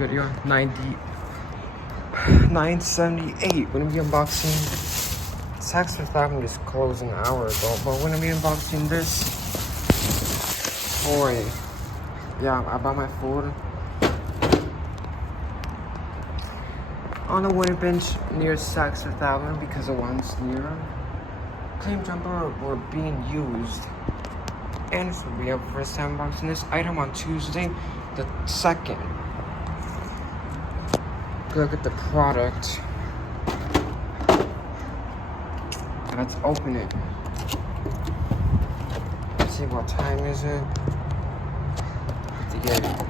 video. 978. We're gonna be unboxing. Saks Fifth Avenue just closed an hour ago, but we're gonna be unboxing this toy. Yeah, I bought my food on a wooden bench near Saks Fifth Avenue because the ones near Claim Jumper were being used. And so we have first time unboxing this item on Tuesday, the 2nd. Look at the product. Let's open it. Let's see what time is it. To get it.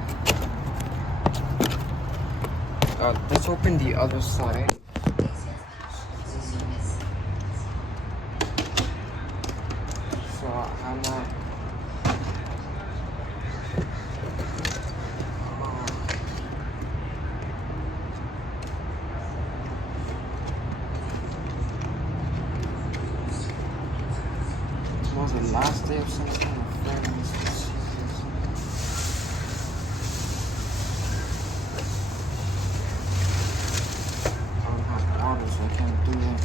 Let's open the other side. So I'm not. Tomorrow's the last day of some kind of friends. I don't have water, so I can't do it.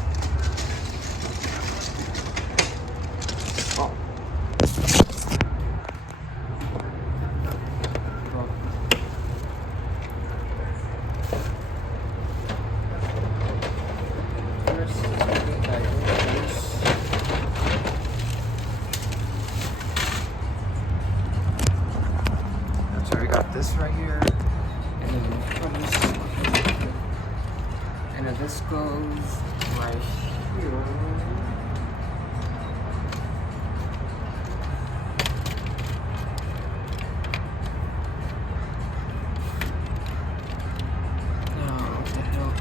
Oh. So we got this right here, and then this goes right here. What the hell?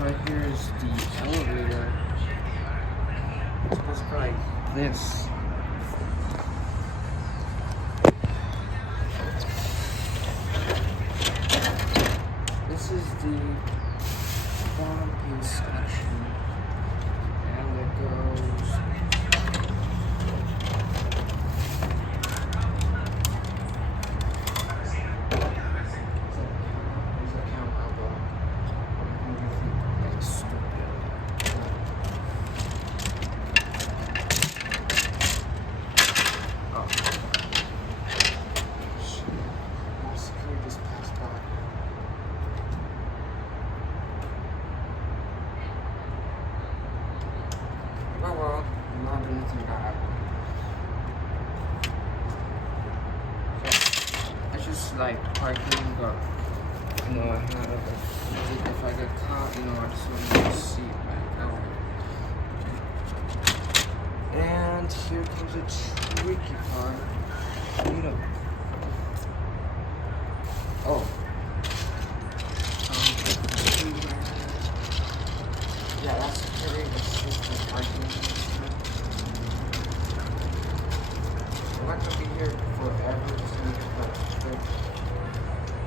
Right here is the elevator. It's supposed to go like this. This is the bottom pin section, and it goes. Well, not anything bad. It's just like parking, but you know, I had if I get caught, you know, I just want to see back out. And here comes a tricky part. You know. Oh. Yeah, that's pretty. It's just the parking. I'm not gonna be here forever. Just gonna get that straight.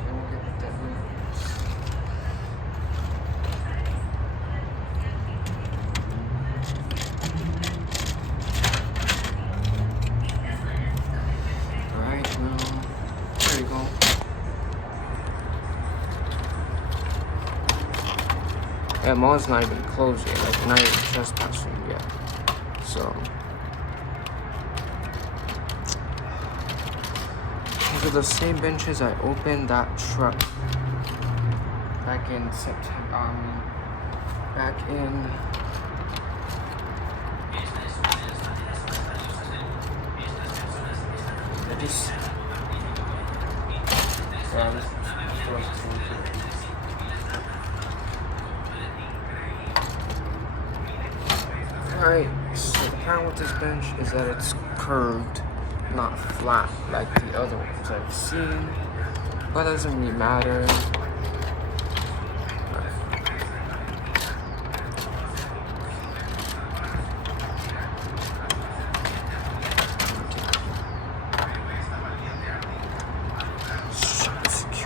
And we'll get that one. Alright, well, there you go. Yeah, mall's not even closed yet, like not even trespassing yet. So these are the same benches I opened that truck back in September. Back in I just Alright, so the problem with this bench is that it's curved, not flat like the other ones I've seen. But that doesn't really matter.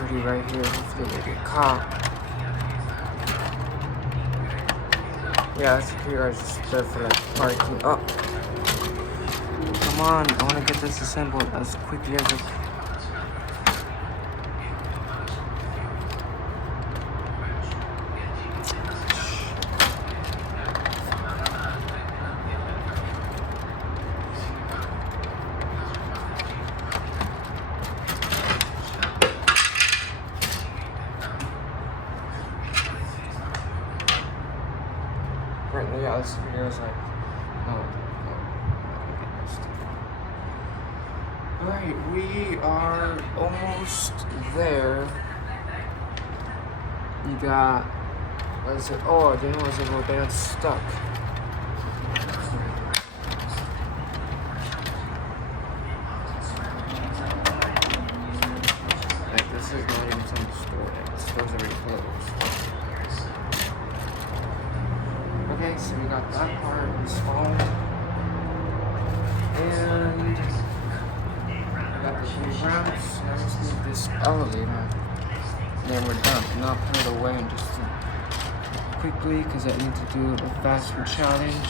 security right here. Hopefully they get caught. Yeah, security guards just there for like parking. Oh, come on! I want to get this assembled as quickly as I can. Apparently, yeah, this video is like, no. Alright, we are almost there. You got, what is it? Oh, I didn't realize it was band stuck. Like, this is not even some store. Like, the store's already closed. Okay, so we got that part installed. And I got the new ramps. Now let's move this elevator. And then we're done. And I'll put it away and just quickly because I need to do the fast food challenge.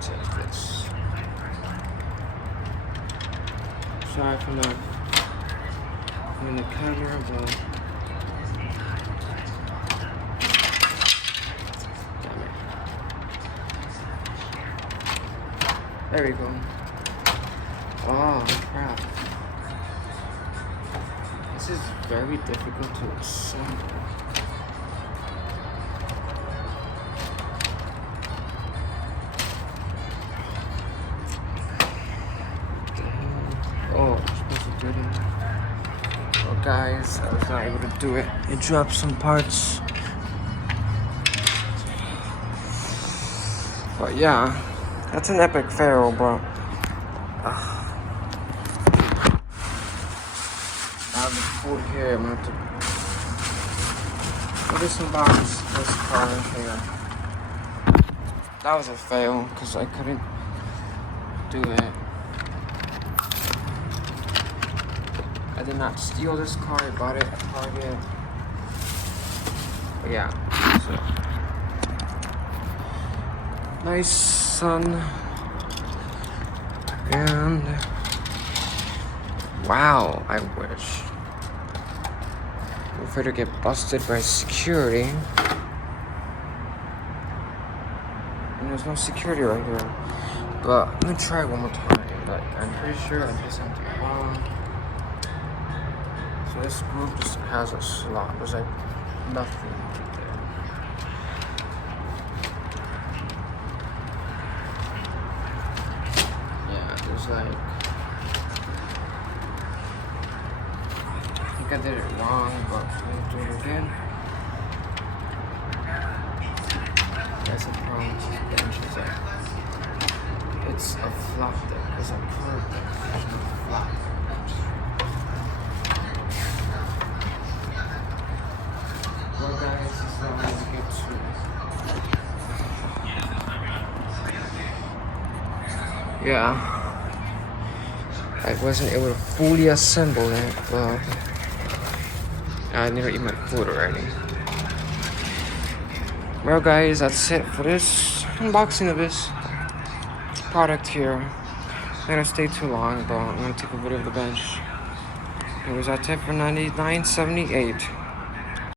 Take this. Sorry for not in the camera, but damn it. There we go. Oh crap. This is very difficult to assemble. Oh, I'm supposed to do it in there. Well, guys, I was not able to do it. It dropped some parts. But yeah, that's an epic fail, bro. I have the food here. I'm gonna have to put some box this car here. That was a fail because I couldn't do it. I did not steal this car, I bought it at Target. But yeah, so. Nice sun. And wow, I wish. I'm afraid to get busted by security. And there's no security right here. But I'm gonna try one more time. Like, I'm pretty sure I did something wrong. So this group just has a slot. There's like nothing right there. Yeah, there's like, I think I did it wrong, but I'm gonna do it again. That's a problem with the bench is like, it's a flop deck. It's a curve deck. There's no flop. Well, guys, this is how we get to. Yeah. I wasn't able to fully assemble it, but I never eat my food already. Well, guys, that's it for this unboxing of this product here. I'm gonna stay too long, but I'm gonna take a video of the bench. It was at $10 for $99.78.